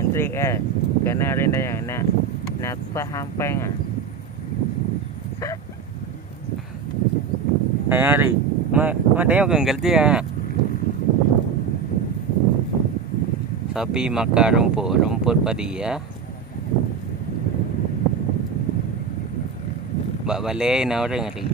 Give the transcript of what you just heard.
Antri karena renda yang nak paham peng hari tengok kan dia sapi makan rumput padi ya. Bak balai na orang hari